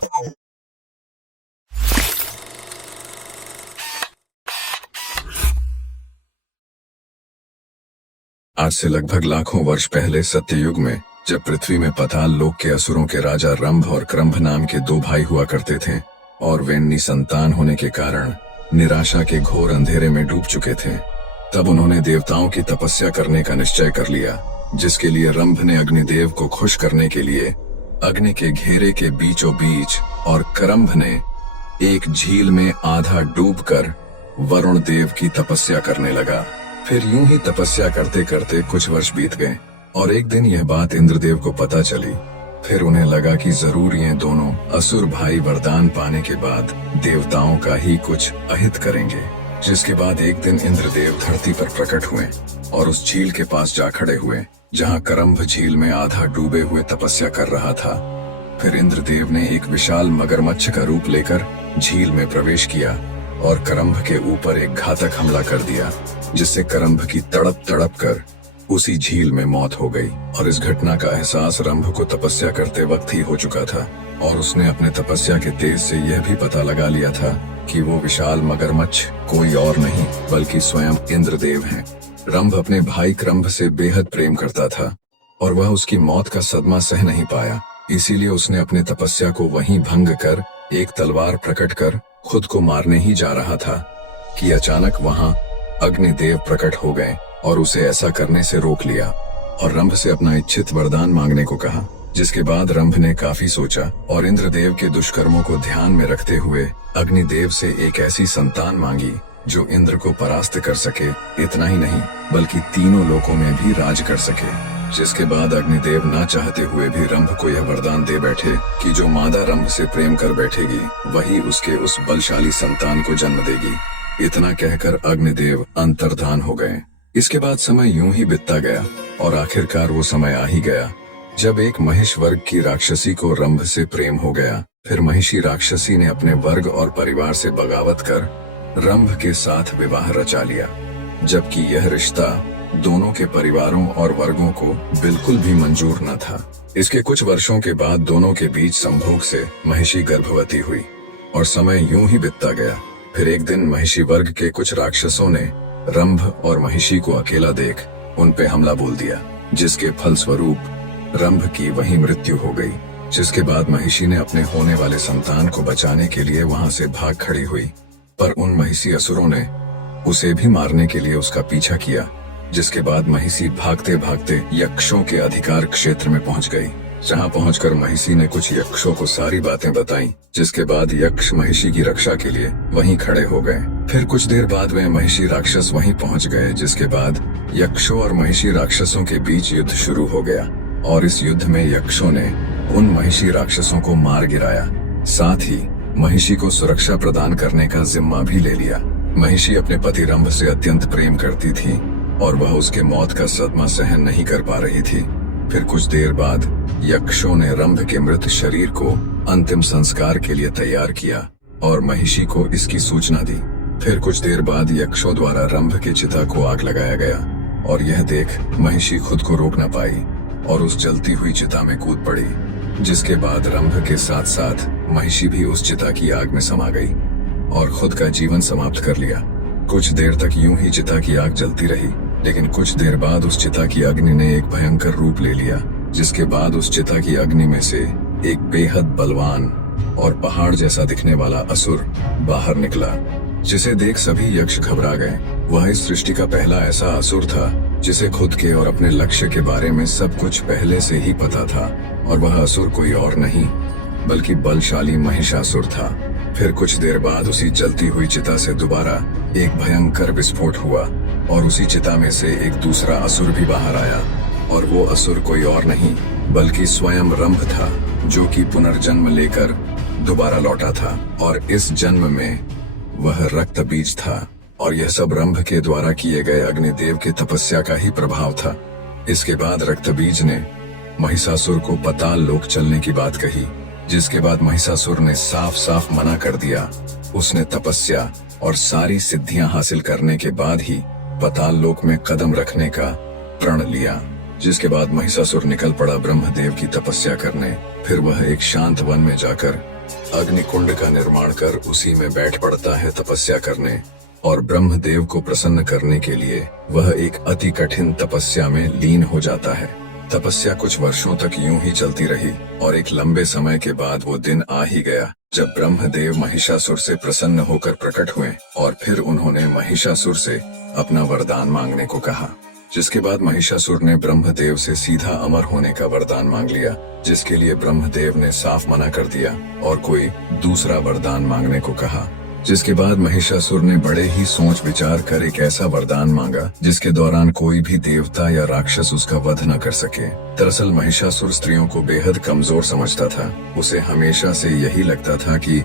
आज से लगभग लाखों वर्ष पहले सत्ययुग में, जब पृथ्वी में पाताल लोक के असुरों के राजा रंभ और क्रंभ नाम के दो भाई हुआ करते थे, और वे निसंतान होने के कारण निराशा के घोर अंधेरे में डूब चुके थे। तब उन्होंने देवताओं की तपस्या करने का निश्चय कर लिया, जिसके लिए रंभ ने अग्निदेव को खुश करने के लिए अग्नि के घेरे के बीचों बीच और क्रंभ ने एक झील में आधा डूबकर वरुण देव की तपस्या करने लगा। फिर यूं ही तपस्या करते करते कुछ वर्ष बीत गए और एक दिन यह बात इंद्रदेव को पता चली। फिर उन्हें लगा कि जरूर ये दोनों असुर भाई वरदान पाने के बाद देवताओं का ही कुछ अहित करेंगे। जिसके बाद एक दिन इंद्रदेव धरती पर प्रकट हुए और उस झील के पास जा खड़े हुए जहाँ क्रंभ झील में आधा डूबे हुए तपस्या कर रहा था। फिर इंद्रदेव ने एक विशाल मगरमच्छ का रूप लेकर झील में प्रवेश किया और क्रंभ के ऊपर एक घातक हमला कर दिया, जिससे क्रंभ की तड़प तड़प कर उसी झील में मौत हो गई। और इस घटना का एहसास रंभ को तपस्या करते वक्त ही हो चुका था, और उसने अपने तपस्या के तेज से यह भी पता लगा लिया था कि वो विशाल मगरमच्छ कोई और नहीं बल्कि स्वयं इंद्रदेव हैं। रंभ अपने भाई क्रंभ से बेहद प्रेम करता था और वह उसकी मौत का सदमा सह नहीं पाया। इसीलिए उसने अपने तपस्या को वहीं भंग कर एक तलवार प्रकट कर खुद को मारने ही जा रहा था कि अचानक वहां अग्निदेव प्रकट हो गए और उसे ऐसा करने से रोक लिया और रंभ से अपना इच्छित वरदान मांगने को कहा। जिसके बाद रंभ ने काफी सोचा और इंद्रदेव के दुष्कर्मों को ध्यान में रखते हुए अग्निदेव से एक ऐसी संतान मांगी जो इंद्र को परास्त कर सके। इतना ही नहीं बल्कि तीनों लोकों में भी राज कर सके। जिसके बाद अग्निदेव ना चाहते हुए भी रंभ को यह वरदान दे बैठे कि जो मादा रंभ से प्रेम कर बैठेगी वही उसके उस बलशाली संतान को जन्म देगी। इतना कहकर अग्निदेव अंतर्धान हो गए। इसके बाद समय यूं ही बीतता गया और आखिरकार वो समय आ ही गया जब एक महिष वर्ग की राक्षसी को रंभ से प्रेम हो गया। फिर महिषी राक्षसी ने अपने वर्ग और परिवार से बगावत कर रंभ के साथ विवाह रचा लिया, जबकि यह रिश्ता दोनों के परिवारों और वर्गों को बिल्कुल भी मंजूर न था। इसके कुछ वर्षों के बाद दोनों के बीच संभोग से महिषी गर्भवती हुई और समय यूं ही बीतता गया। फिर एक दिन महिषी वर्ग के कुछ राक्षसों ने रंभ और महिषी को अकेला देख उन पे हमला बोल दिया, जिसके फलस्वरूप रंभ की वहीं मृत्यु हो गई। जिसके बाद महिषी ने अपने होने वाले संतान को बचाने के लिए वहां से भाग खड़ी हुई, पर उन महिषी असुरों ने उसे भी मारने के लिए उसका पीछा किया। जिसके बाद महिषी भागते भागते यक्षों के अधिकार क्षेत्र में पहुंच गई, जहां पहुंचकर महिषी ने कुछ यक्षों को सारी बातें बताई। जिसके बाद यक्ष महिषी की रक्षा के लिए वहीं खड़े हो गए। फिर कुछ देर बाद वे महिषी राक्षस वहीं पहुंच गए। जिसके बाद यक्षों और महिषी राक्षसों के बीच युद्ध शुरू हो गया और इस युद्ध में यक्षों ने उन महिषी राक्षसों को मार गिराया। साथ ही महिषी को सुरक्षा प्रदान करने का जिम्मा भी ले लिया। महिषी अपने पति रंभ से अत्यंत प्रेम करती थी और वह उसके मौत का सदमा सहन नहीं कर पा रही थी। फिर कुछ देर बाद यक्षों ने रंभ के मृत शरीर को अंतिम संस्कार के लिए तैयार किया और महिषी को इसकी सूचना दी। फिर कुछ देर बाद यक्षों द्वारा रंभ के चिता को आग लगाया गया और यह देख महिषी खुद को रोक न पाई और उस जलती हुई चिता में कूद पड़ी। जिसके बाद रंभ के साथ साथ महिषी भी उस चिता की आग में समा गई और खुद का जीवन समाप्त कर लिया। कुछ देर तक यूं ही चिता की आग जलती रही, लेकिन कुछ देर बाद उस चिता की अग्नि ने एक भयंकर रूप ले लिया। जिसके बाद उस चिता की अग्नि में से एक बेहद बलवान और पहाड़ जैसा दिखने वाला असुर बाहर निकला, जिसे देख सभी यक्ष घबरा गए। वह इस सृष्टि का पहला ऐसा असुर था जिसे खुद के और अपने लक्ष्य के बारे में सब कुछ पहले से ही पता था, और वह असुर कोई और नहीं बल्कि बलशाली महिषासुर था। फिर कुछ देर बाद उसी जलती हुई चिता से दोबारा एक भयंकर विस्फोट हुआ और उसी चिता में से एक दूसरा असुर भी बाहर आया, और वो असुर कोई और नहीं बल्कि स्वयं रंभ था, जो कि पुनर्जन्म लेकर दोबारा लौटा था। और इस जन्म में वह रक्त बीज था, और यह सब रंभ के द्वारा किए गए अग्निदेव की तपस्या का ही प्रभाव था। इसके बाद रक्त बीज ने महिषासुर को पाताल लोक चलने की बात कही, जिसके बाद महिषासुर ने साफ साफ मना कर दिया। उसने तपस्या और सारी सिद्धियां हासिल करने के बाद ही पाताल लोक में कदम रखने का प्रण लिया। जिसके बाद महिषासुर निकल पड़ा ब्रह्मदेव की तपस्या करने। फिर वह एक शांत वन में जाकर अग्निकुंड का निर्माण कर उसी में बैठ पड़ता है तपस्या करने, और ब्रह्मदेव को प्रसन्न करने के लिए वह एक अति कठिन तपस्या में लीन हो जाता है। तपस्या कुछ वर्षों तक यूं ही चलती रही और एक लंबे समय के बाद वो दिन आ ही गया जब ब्रह्मदेव महिषासुर से प्रसन्न होकर प्रकट हुए और फिर उन्होंने महिषासुर से अपना वरदान मांगने को कहा। जिसके बाद महिषासुर ने ब्रह्मदेव से सीधा अमर होने का वरदान मांग लिया, जिसके लिए ब्रह्मदेव ने साफ मना कर दिया और कोई दूसरा वरदान मांगने को कहा। जिसके बाद महिषासुर ने बड़े ही सोच विचार कर एक ऐसा वरदान मांगा जिसके दौरान कोई भी देवता या राक्षस उसका वध न कर सके। दरअसल महिषासुर स्त्रियों को बेहद कमजोर समझता था। उसे हमेशा से यही लगता था कि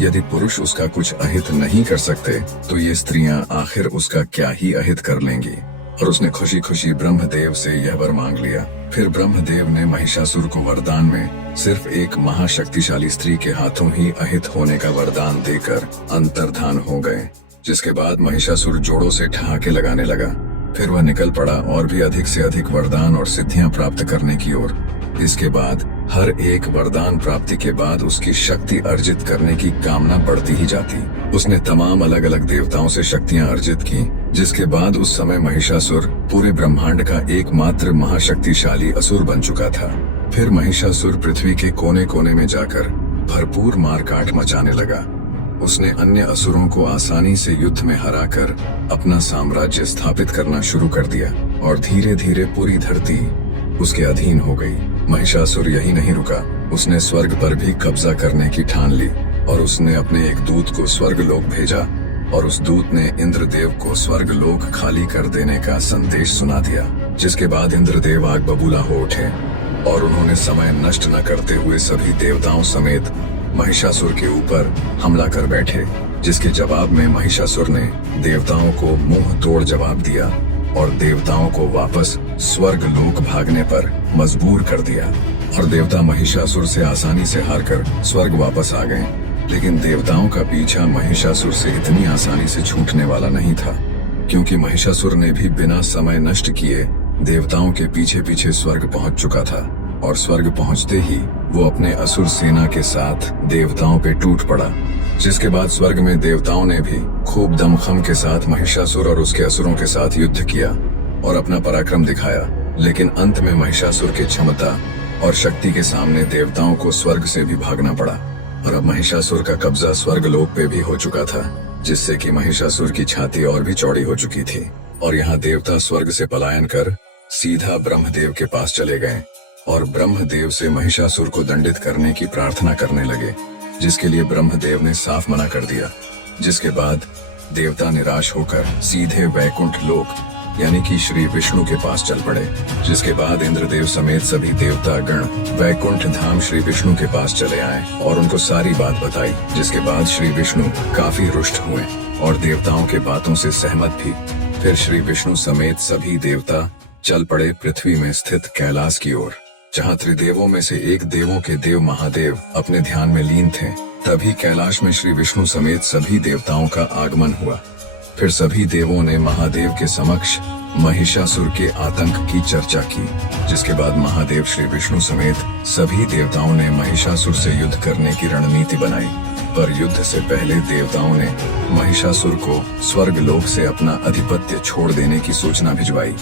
यदि पुरुष उसका कुछ अहित नहीं कर सकते तो ये स्त्रियां आखिर उसका क्या ही अहित कर लेंगी, और उसने खुशी खुशी ब्रह्मदेव से यह वर मांग लिया। फिर ब्रह्मदेव ने महिषासुर को वरदान में सिर्फ एक महाशक्तिशाली स्त्री के हाथों ही अहित होने का वरदान देकर अंतर्धान हो गए। जिसके बाद महिषासुर जोड़ों से ठहाके लगाने लगा। फिर वह निकल पड़ा और भी अधिक से अधिक वरदान और सिद्धियां प्राप्त करने की ओर। इसके बाद हर एक वरदान प्राप्ति के बाद उसकी शक्ति अर्जित करने की कामना बढ़ती ही जाती। उसने तमाम अलग अलग देवताओं से शक्तियां अर्जित की, जिसके बाद उस समय महिषासुर पूरे ब्रह्मांड का एकमात्र महाशक्तिशाली असुर बन चुका था। फिर महिषासुर पृथ्वी के कोने कोने में जाकर भरपूर मारकाट मचाने लगा। उसने अन्य असुरों को आसानी से युद्ध में हराकर अपना साम्राज्य स्थापित करना शुरू कर दिया और धीरे धीरे पूरी धरती उसके अधीन हो गई। महिषासुर यही नहीं रुका, उसने स्वर्ग पर भी कब्जा करने की ठान ली और उसने अपने एक दूत को स्वर्गलोक भेजा और उस दूत ने इंद्रदेव को स्वर्गलोक खाली कर देने का संदेश सुना दिया। जिसके बाद इंद्रदेव आग बबूला हो उठे और उन्होंने समय नष्ट न करते हुए सभी देवताओं समेत महिषासुर के ऊपर हमला कर बैठे। जिसके जवाब में महिषासुर ने देवताओं को मुंह तोड़ जवाब दिया और देवताओं को वापस स्वर्ग लोक भागने पर मजबूर कर दिया, और देवता महिषासुर से आसानी से हारकर स्वर्ग वापस आ गए। लेकिन देवताओं का पीछा महिषासुर से इतनी आसानी से छूटने वाला नहीं था, क्योंकि महिषासुर ने भी बिना समय नष्ट किए देवताओं के पीछे पीछे स्वर्ग पहुंच चुका था, और स्वर्ग पहुंचते ही वो अपने असुर सेना के साथ देवताओं पे टूट पड़ा। जिसके बाद स्वर्ग में देवताओं ने भी खूब दमखम के साथ महिषासुर और उसके असुरों के साथ युद्ध किया और अपना पराक्रम दिखाया। लेकिन अंत में महिषासुर की क्षमता और शक्ति के सामने देवताओं को स्वर्ग से भी भागना पड़ा, और अब महिषासुर का कब्जा स्वर्ग लोक पे भी हो चुका था, जिससे कि महिषासुर की छाती और भी चौड़ी हो चुकी थी। और यहाँ देवता स्वर्ग से पलायन कर सीधा ब्रह्मदेव के पास चले गए और ब्रह्मदेव से महिषासुर को दंडित करने की प्रार्थना करने लगे, जिसके लिए ब्रह्मदेव ने साफ मना कर दिया। जिसके बाद देवता निराश होकर सीधे वैकुंठ लोक यानी कि श्री विष्णु के पास चल पड़े। जिसके बाद इंद्रदेव समेत सभी देवता गण वैकुंठ धाम श्री विष्णु के पास चले आए और उनको सारी बात बताई। जिसके बाद श्री विष्णु काफी रुष्ट हुए और देवताओं के बातों से सहमत भी। फिर श्री विष्णु समेत सभी देवता चल पड़े पृथ्वी में स्थित कैलाश की ओर, जहाँ त्रिदेवों में से एक देवों के देव महादेव अपने ध्यान में लीन थे। तभी कैलाश में श्री विष्णु समेत सभी देवताओं का आगमन हुआ। फिर सभी देवों ने महादेव के समक्ष महिषासुर के आतंक की चर्चा की। जिसके बाद महादेव श्री विष्णु समेत सभी देवताओं ने महिषासुर से युद्ध करने की रणनीति बनाई। पर युद्ध से पहले देवताओं ने महिषासुर को स्वर्ग लोक से अपना अधिपत्य छोड़ देने की सूचना भिजवाई,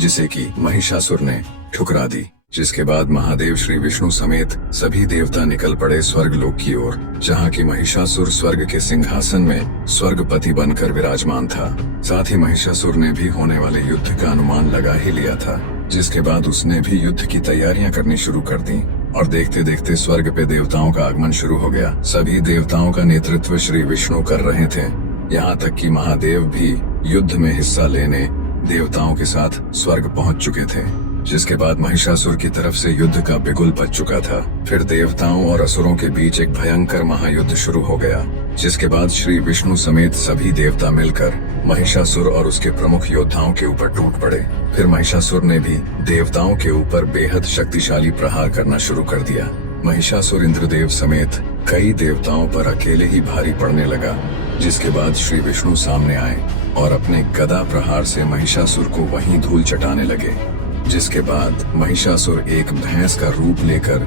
जिसे कि महिषासुर ने ठुकरा दी। जिसके बाद महादेव श्री विष्णु समेत सभी देवता निकल पड़े स्वर्ग लोक की ओर, जहाँ की महिषासुर स्वर्ग के सिंहासन में स्वर्गपति बनकर विराजमान था। साथ ही महिषासुर ने भी होने वाले युद्ध का अनुमान लगा ही लिया था। जिसके बाद उसने भी युद्ध की तैयारियां करनी शुरू कर दी और देखते देखते स्वर्ग पे देवताओं का आगमन शुरू हो गया। सभी देवताओं का नेतृत्व श्री विष्णु कर रहे थे, यहाँ तक कि महादेव भी युद्ध में हिस्सा लेने देवताओं के साथ स्वर्ग पहुंच चुके थे। जिसके बाद महिषासुर की तरफ से युद्ध का बिगुल बज चुका था। फिर देवताओं और असुरों के बीच एक भयंकर महायुद्ध शुरू हो गया। जिसके बाद श्री विष्णु समेत सभी देवता मिलकर महिषासुर और उसके प्रमुख योद्धाओं के ऊपर टूट पड़े। फिर महिषासुर ने भी देवताओं के ऊपर बेहद शक्तिशाली प्रहार करना शुरू कर दिया। महिषासुर इंद्रदेव समेत कई देवताओं पर अकेले ही भारी पड़ने लगा। जिसके बाद श्री विष्णु सामने आए और अपने गदा प्रहार से महिषासुर को वहीं धूल चटाने लगे। जिसके बाद महिषासुर एक भैंस का रूप लेकर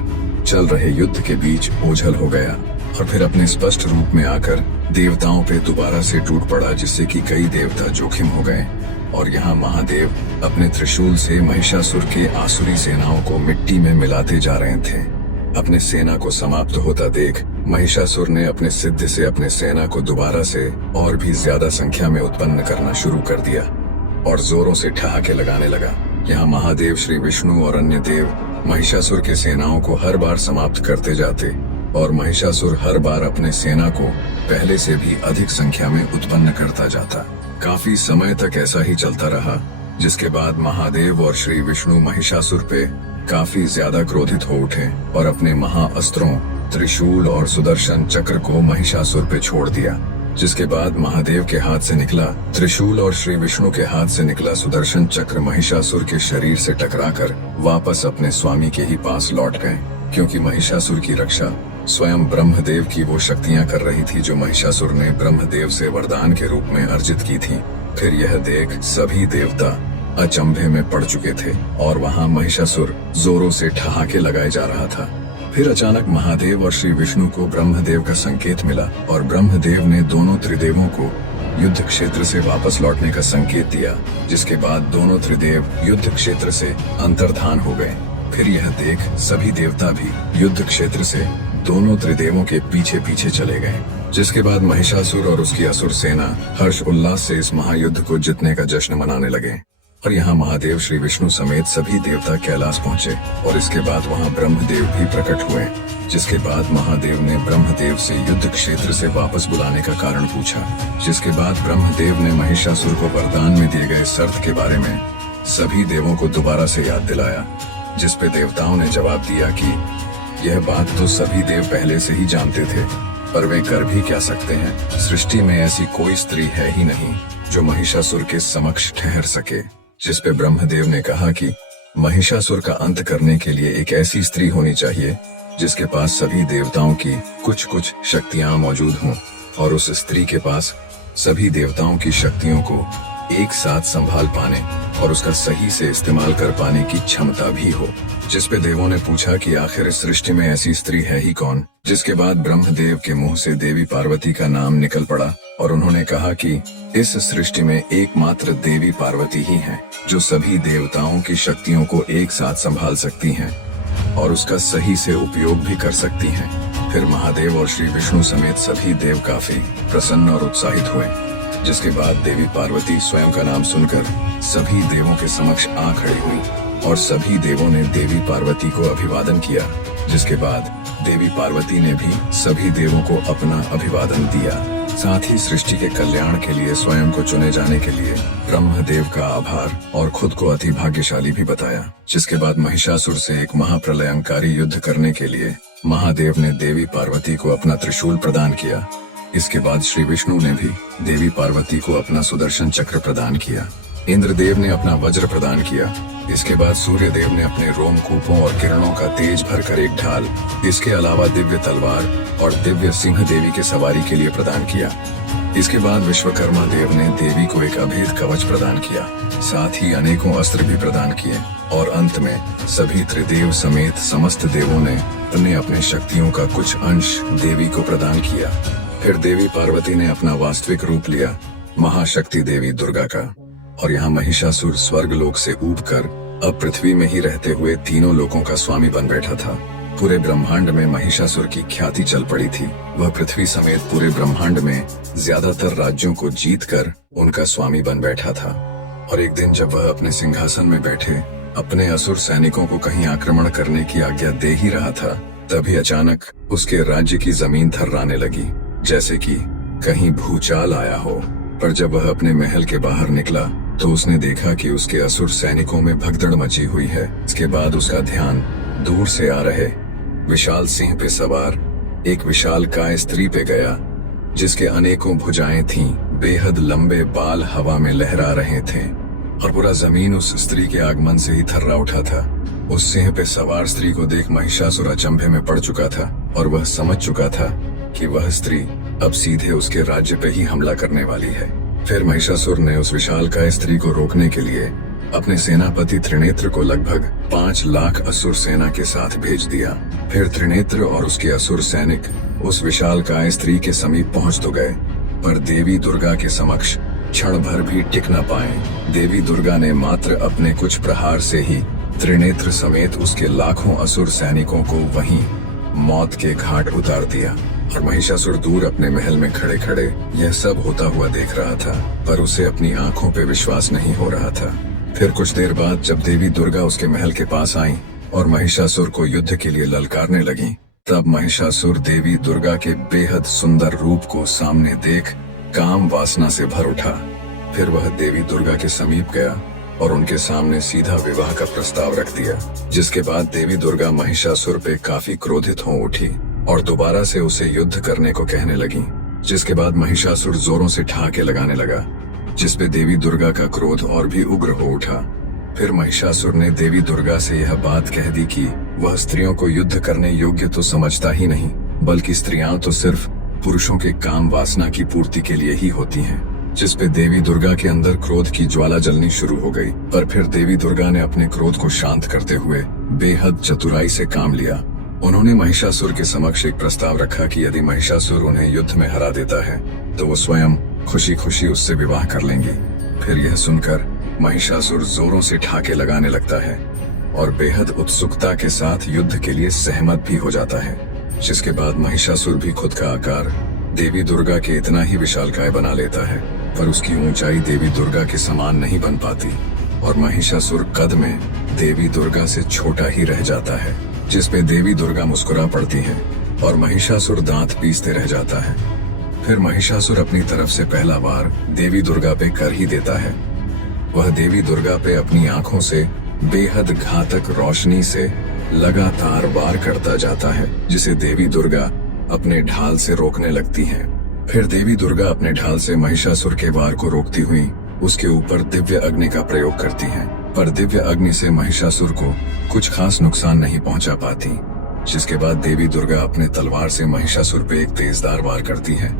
चल रहे युद्ध के बीच ओझल हो गया और फिर अपने स्पष्ट रूप में आकर देवताओं पे दोबारा से टूट पड़ा, जिससे कि कई देवता जोखिम हो गए। और यहाँ महादेव अपने त्रिशूल से महिषासुर के आसुरी सेनाओं को मिट्टी में मिलाते जा रहे थे। अपने सेना को समाप्त होता देख महिषासुर ने अपने सिद्ध से अपने सेना को दोबारा से और भी ज्यादा संख्या में उत्पन्न करना शुरू कर दिया और जोरों से ठहाके लगाने लगा। यहाँ महादेव, श्री विष्णु और अन्य देव महिषासुर के सेनाओं को हर बार समाप्त करते जाते और महिषासुर हर बार अपने सेना को पहले से भी अधिक संख्या में उत्पन्न करता जाता। काफी समय तक ऐसा ही चलता रहा, जिसके बाद महादेव और श्री विष्णु महिषासुर पे काफी ज्यादा क्रोधित हो उठे और अपने महाअस्त्रों त्रिशूल और सुदर्शन चक्र को महिषासुर पे छोड़ दिया। जिसके बाद महादेव के हाथ से निकला त्रिशूल और श्री विष्णु के हाथ से निकला सुदर्शन चक्र महिषासुर के शरीर से टकराकर वापस अपने स्वामी के ही पास लौट गए, क्योंकि महिषासुर की रक्षा स्वयं ब्रह्मदेव की वो शक्तियां कर रही थी जो महिषासुर ने ब्रह्मदेव से वरदान के रूप में अर्जित की थी। फिर यह देख सभी देवता अचंभे में पड़ चुके थे और वहां महिषासुर जोरों से ठहाके लगाए जा रहा था। फिर अचानक महादेव और श्री विष्णु को ब्रह्मदेव का संकेत मिला और ब्रह्मदेव ने दोनों त्रिदेवों को युद्ध क्षेत्र से वापस लौटने का संकेत दिया, जिसके बाद दोनों त्रिदेव युद्ध क्षेत्र से अंतर्धान हो गए। फिर यह देख सभी देवता भी युद्ध क्षेत्र से दोनों त्रिदेवों के पीछे पीछे चले गए। जिसके बाद महिषासुर और उसकी असुर सेना हर्ष उल्लास से इस महायुद्ध को जीतने का जश्न मनाने लगे। और यहाँ महादेव, श्री विष्णु समेत सभी देवता कैलाश पहुँचे और इसके बाद वहाँ ब्रह्मदेव भी प्रकट हुए। जिसके बाद महादेव ने ब्रह्मदेव से युद्ध क्षेत्र से वापस बुलाने का कारण पूछा। जिसके बाद ब्रह्मदेव ने महिषासुर को वरदान में दिए गए शर्त के बारे में सभी देवों को दोबारा से याद दिलाया, जिस पे देवताओं ने जवाब दिया कि यह बात तो सभी देव पहले से ही जानते थे, पर वे कर भी क्या सकते हैं। सृष्टि में ऐसी कोई स्त्री है ही नहीं जो महिषासुर के समक्ष ठहर सके। जिस पे ब्रह्मदेव ने कहा कि महिषासुर का अंत करने के लिए एक ऐसी स्त्री होनी चाहिए जिसके पास सभी देवताओं की कुछ कुछ शक्तियां मौजूद हों और उस स्त्री के पास सभी देवताओं की शक्तियों को एक साथ संभाल पाने और उसका सही से इस्तेमाल कर पाने की क्षमता भी हो। जिस पे देवों ने पूछा कि आखिर इस सृष्टि में ऐसी स्त्री है ही कौन। जिसके बाद ब्रह्मदेव के मुंह से देवी पार्वती का नाम निकल पड़ा और उन्होंने कहा कि इस सृष्टि में एकमात्र देवी पार्वती ही है जो सभी देवताओं की शक्तियों को एक साथ संभाल सकती हैं और उसका सही से उपयोग भी कर सकती हैं। फिर महादेव और श्री विष्णु समेत सभी देव काफी प्रसन्न और उत्साहित हुए। जिसके बाद देवी पार्वती स्वयं का नाम सुनकर सभी देवों के समक्ष आ खड़ी हुई और सभी देवों ने देवी पार्वती को अभिवादन किया। जिसके बाद देवी पार्वती ने भी सभी देवों को अपना अभिवादन दिया। साथ ही सृष्टि के कल्याण के लिए स्वयं को चुने जाने के लिए ब्रह्मदेव का आभार और खुद को अति भाग्यशाली भी बताया। जिसके बाद महिषासुर से एक महाप्रलयंकारी युद्ध करने के लिए महादेव ने देवी पार्वती को अपना त्रिशूल प्रदान किया। इसके बाद श्री विष्णु ने भी देवी पार्वती को अपना सुदर्शन चक्र प्रदान किया। इंद्रदेव ने अपना वज्र प्रदान किया। इसके बाद सूर्य देव ने अपने रोमकूपों और किरणों का तेज भरकर एक ढाल, इसके अलावा दिव्य तलवार और दिव्य सिंह देवी के सवारी के लिए प्रदान किया। इसके बाद विश्वकर्मा देव ने देवी को एक अभेद कवच प्रदान किया, साथ ही अनेकों अस्त्र भी प्रदान किए और अंत में सभी त्रिदेव समेत समस्त देवों ने अपने अपने शक्तियों का कुछ अंश देवी को प्रदान किया। फिर देवी पार्वती ने अपना वास्तविक रूप लिया, महाशक्ति देवी दुर्गा का। और यहाँ महिषासुर स्वर्ग लोक से ऊबकर अब पृथ्वी में ही रहते हुए तीनों लोकों का स्वामी बन बैठा था। पूरे ब्रह्मांड में महिषासुर की ख्याति चल पड़ी थी। वह पृथ्वी समेत पूरे ब्रह्मांड में ज्यादातर राज्यों को जीतकर उनका स्वामी बन बैठा था। और एक दिन जब वह अपने सिंहासन में बैठे अपने असुर सैनिकों को कहीं आक्रमण करने की आज्ञा दे ही रहा था, तभी अचानक उसके राज्य की जमीन थर्राने लगी, जैसे कि कहीं भूचाल आया हो। पर जब वह अपने महल के बाहर निकला तो उसने देखा कि उसके असुर सैनिकों में भगदड़ मची हुई है। इसके बाद उसका ध्यान दूर से आ रहे विशाल सिंह पे सवार एक विशाल काय स्त्री पे गया, जिसके अनेकों भुजाएं थीं, बेहद लंबे बाल हवा में लहरा रहे थे और पूरा जमीन उस स्त्री के आगमन से ही थर्रा उठा था। उस सिंह पे सवार स्त्री को देख महिषासुर अचंभे में पड़ चुका था और वह समझ चुका था कि वह स्त्री अब सीधे उसके राज्य पे ही हमला करने वाली है। फिर महिषासुर ने उस विशालकाय स्त्री को रोकने के लिए अपने सेनापति त्रिनेत्र को लगभग 5 लाख असुर सेना के साथ भेज दिया। फिर त्रिनेत्र और उसके असुर सैनिक उस विशालकाय स्त्री के समीप पहुंच तो गए, पर देवी दुर्गा के समक्ष क्षण भर भी टिक न पाए। देवी दुर्गा ने मात्र अपने कुछ प्रहार से ही त्रिनेत्र समेत उसके लाखों असुर सैनिकों को वहीं मौत के घाट उतार दिया। और महिषासुर दूर अपने महल में खड़े खड़े यह सब होता हुआ देख रहा था, पर उसे अपनी आंखों पे विश्वास नहीं हो रहा था। फिर कुछ देर बाद जब देवी दुर्गा उसके महल के पास आई और महिषासुर को युद्ध के लिए ललकारने लगी, तब महिषासुर देवी दुर्गा के बेहद सुंदर रूप को सामने देख काम वासना से भर उठा। फिर वह देवी दुर्गा के समीप गया और उनके सामने सीधा विवाह का प्रस्ताव रख दिया, जिसके बाद देवी दुर्गा महिषासुर पे काफी क्रोधित हो उठी और दोबारा से उसे युद्ध करने को कहने लगी। जिसके बाद महिषासुर जोरों से ठहाके लगाने लगा, जिसपे देवी दुर्गा का क्रोध और भी उग्र हो उठा। फिर महिषासुर ने देवी दुर्गा से यह बात कह दी कि वह स्त्रियों को युद्ध करने योग्य तो समझता ही नहीं, बल्कि स्त्रियां तो सिर्फ पुरुषों के काम वासना की पूर्ति के लिए ही होती हैं। जिसपे देवी दुर्गा के अंदर क्रोध की ज्वाला जलनी शुरू हो गई। पर फिर देवी दुर्गा ने अपने क्रोध को शांत करते हुए बेहद चतुराई से काम लिया। उन्होंने महिषासुर के समक्ष एक प्रस्ताव रखा कि यदि महिषासुर उन्हें युद्ध में हरा देता है तो वो स्वयं खुशी खुशी उससे विवाह कर लेंगी। फिर यह सुनकर महिषासुर जोरों से ठहाके लगाने लगता है और बेहद उत्सुकता के साथ युद्ध के लिए सहमत भी हो जाता है। जिसके बाद महिषासुर भी खुद का आकार देवी दुर्गा के इतना ही विशालकाय बना लेता है, पर उसकी ऊंचाई देवी दुर्गा के समान नहीं बन पाती और महिषासुर कद में देवी दुर्गा से छोटा ही रह जाता है। जिसपे देवी दुर्गा मुस्कुरा पड़ती है और महिषासुर दांत पीसते रह जाता है। फिर महिषासुर अपनी तरफ से पहला वार देवी दुर्गा पे कर ही देता है। वह देवी दुर्गा पे अपनी आंखों से बेहद घातक रोशनी से लगातार वार करता जाता है, जिसे देवी दुर्गा अपने ढाल से रोकने लगती हैं। फिर देवी दुर्गा अपने ढाल से महिषासुर के वार को रोकती हुई उसके ऊपर दिव्य अग्नि का प्रयोग करती हैं, पर दिव्य अग्नि से महिषासुर को कुछ खास नुकसान नहीं पहुंचा पाती। जिसके बाद देवी दुर्गा अपने तलवार से महिषासुर पे एक तेजदार वार करती है,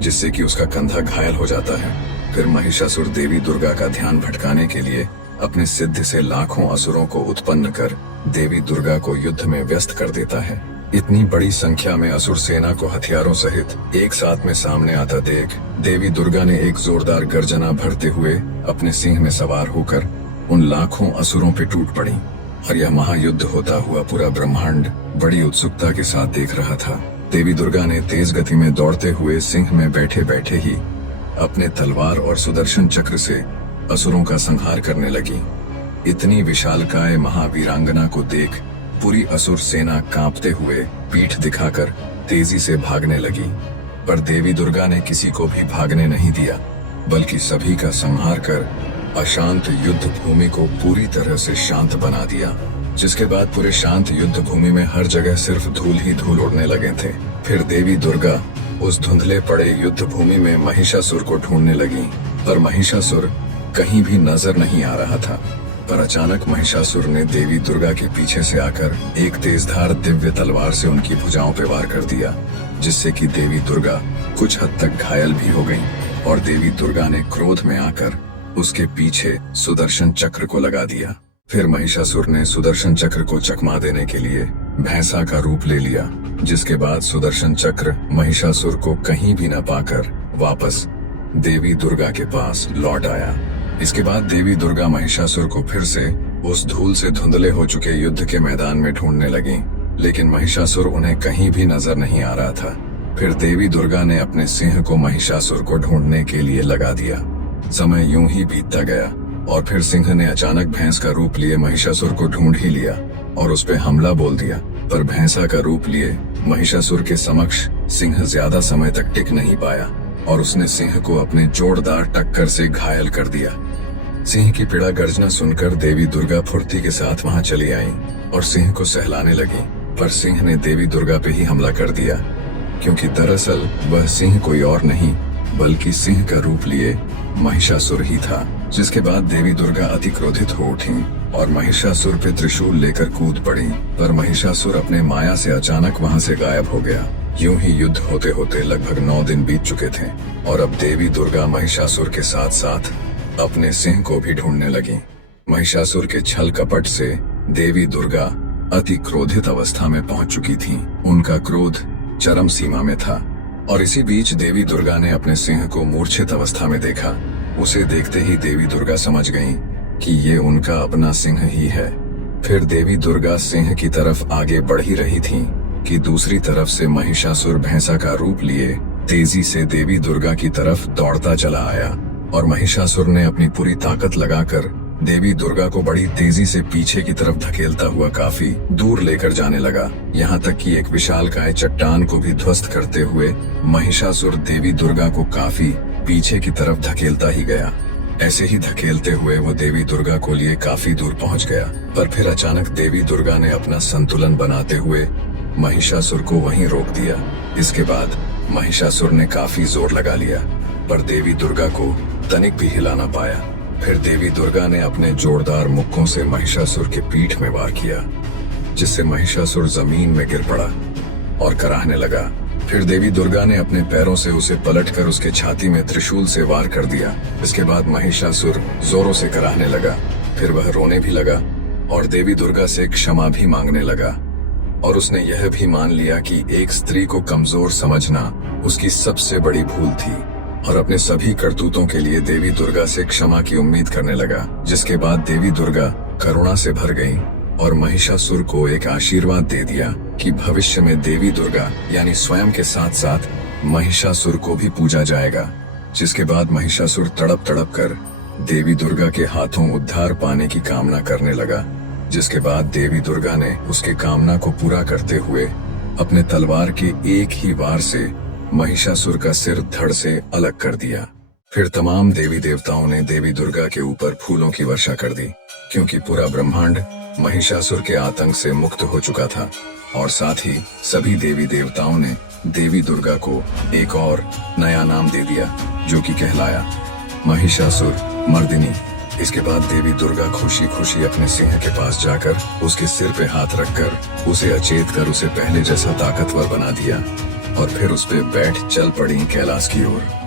जिससे कि उसका कंधा घायल हो जाता है। फिर महिषासुर देवी दुर्गा का ध्यान भटकाने के लिए अपने सिद्ध से लाखों असुरों को उत्पन्न कर देवी दुर्गा को युद्ध में व्यस्त कर देता है। इतनी बड़ी संख्या में असुर सेना को हथियारों सहित एक साथ में सामने आता देख देवी दुर्गा ने एक जोरदार गर्जना भरते हुए अपने सिंह में सवार होकर उन लाखों असुरों पे टूट पड़ी। और यह महायुद्ध होता हुआ पूरा ब्रह्मांड बड़ी उत्सुकता के साथ देख रहा था। देवी दुर्गा ने तेज गति में दौड़ते हुए सिंह में बैठे बैठे ही अपने तलवार और सुदर्शन चक्र से असुरों का संहार करने लगी। इतनी विशालकाय महावीरांगना को देख पूरी असुर सेना कांपते हुए पीठ दिखाकर तेजी से भागने लगी, पर देवी दुर्गा ने किसी को भी भागने नहीं दिया, बल्कि सभी का संहार कर अशांत युद्ध भूमि को पूरी तरह से शांत बना दिया। जिसके बाद पूरे शांत युद्ध भूमि में हर जगह सिर्फ धूल ही धूल उड़ने लगे थे। फिर देवी दुर्गा उस धुंधले पड़े युद्ध भूमि में महिषासुर को ढूंढने लगी, पर महिषासुर कहीं भी नजर नहीं आ रहा था। पर अचानक महिषासुर ने देवी दुर्गा के पीछे से आकर एक तेजधार दिव्य तलवार से उनकी भुजाओं पे वार कर दिया, जिससे कि देवी दुर्गा कुछ हद तक घायल भी हो गईं और देवी दुर्गा ने क्रोध में आकर उसके पीछे सुदर्शन चक्र को लगा दिया। फिर महिषासुर ने सुदर्शन चक्र को चकमा देने के लिए भैंसा का रूप ले लिया, जिसके बाद सुदर्शन चक्र महिषासुर को कहीं भी न पाकर वापस देवी दुर्गा के पास लौट आया। इसके बाद देवी दुर्गा महिषासुर को फिर से उस धूल से धुंधले हो चुके युद्ध के मैदान में ढूंढने लगी, लेकिन महिषासुर उन्हें कहीं भी नजर नहीं आ रहा था। फिर देवी दुर्गा ने अपने सिंह को महिषासुर को ढूंढने के लिए लगा दिया। समय यूं ही बीतता गया और फिर सिंह ने अचानक भैंस का रूप लिए महिषासुर को ढूंढ ही लिया और उस पे हमला बोल दिया। पर भैंसा का रूप लिए महिषासुर के समक्ष सिंह ज्यादा समय तक टिक नहीं पाया और उसने सिंह को अपने जोरदार टक्कर से घायल कर दिया। सिंह की पीड़ा गर्जना सुनकर देवी दुर्गा फुर्ती के साथ वहां चली आई और सिंह को सहलाने लगी, पर सिंह ने देवी दुर्गा पे ही हमला कर दिया, क्योंकि दरअसल वह सिंह कोई और नहीं बल्कि सिंह का रूप लिए महिषासुर ही था। जिसके बाद देवी दुर्गा अति क्रोधित हो उठी और महिषासुर पे त्रिशूल लेकर कूद पड़ी, पर महिषासुर अपने माया से अचानक वहां से गायब हो गया। यूं ही युद्ध होते होते लगभग 9 दिन बीत चुके थे और अब देवी दुर्गा महिषासुर के साथ साथ अपने सिंह को भी ढूंढने लगी। महिषासुर के छल कपट से देवी दुर्गा अति क्रोधित अवस्था में पहुंच चुकी थी। उनका क्रोध चरम सीमा में था। और इसी बीच देवी दुर्गा ने अपने सिंह को मूर्छित अवस्था में देखा। उसे देखते ही देवी दुर्गा समझ गईं कि ये उनका अपना सिंह ही है। फिर देवी दुर्गा सिंह की तरफ आगे बढ़ ही रही थीं कि दूसरी तरफ से महिषासुर भैंसा का रूप लिए तेजी से देवी दुर्गा की तरफ दौड़ता चला आया। और महिषासुर ने अपनी पूरी ताकत लगाकर देवी दुर्गा को बड़ी तेजी से पीछे की तरफ धकेलता हुआ काफी दूर लेकर जाने लगा। यहाँ तक कि एक विशालकाय चट्टान को भी ध्वस्त करते हुए महिषासुर देवी दुर्गा को काफी पीछे की तरफ धकेलता ही गया। ऐसे ही धकेलते हुए वो देवी दुर्गा को लिए काफी दूर पहुंच गया। पर फिर अचानक देवी दुर्गा ने अपना संतुलन बनाते हुए महिषासुर को वहीं रोक दिया। इसके बाद महिषासुर ने काफी जोर लगा लिया, पर देवी दुर्गा को तनिक भी हिला ना पाया। फिर देवी दुर्गा ने अपने जोरदार मुक्कों से महिषासुर के पीठ में वार किया, जिससे महिषासुर जमीन में गिर पड़ा और कराहने लगा। फिर देवी दुर्गा ने अपने पैरों से उसे पलटकर उसके छाती में त्रिशूल से वार कर दिया। इसके बाद महिषासुर जोरों से कराहने लगा। फिर वह रोने भी लगा और देवी दुर्गा से क्षमा भी मांगने लगा। और उसने यह भी मान लिया कि एक स्त्री को कमजोर समझना उसकी सबसे बड़ी भूल थी, और अपने सभी करतूतों के लिए देवी दुर्गा से क्षमा की उम्मीद करने लगा। जिसके बाद देवी दुर्गा करुणा से भर गईं और महिषासुर को एक आशीर्वाद दे दिया कि भविष्य में देवी दुर्गा यानी स्वयं के साथ साथ महिषासुर को भी पूजा जाएगा। जिसके बाद महिषासुर तड़प तड़प कर देवी दुर्गा के हाथों उद्धार पाने की कामना करने लगा। जिसके बाद देवी दुर्गा ने उसके कामना को पूरा करते हुए अपने तलवार के एक ही वार से महिषासुर का सिर धड़ से अलग कर दिया। फिर तमाम देवी देवताओं ने देवी दुर्गा के ऊपर फूलों की वर्षा कर दी, क्योंकि पूरा ब्रह्मांड महिषासुर के आतंक से मुक्त हो चुका था। और साथ ही सभी देवी देवताओं ने देवी दुर्गा को एक और नया नाम दे दिया, जो कि कहलाया महिषासुर मर्दिनी। इसके बाद देवी दुर्गा खुशी खुशी अपने सिंह के पास जाकर उसके सिर पे हाथ रखकर उसे अचेत कर उसे पहले जैसा ताकतवर बना दिया और फिर उस पे बैठ चल पड़ी कैलाश की ओर।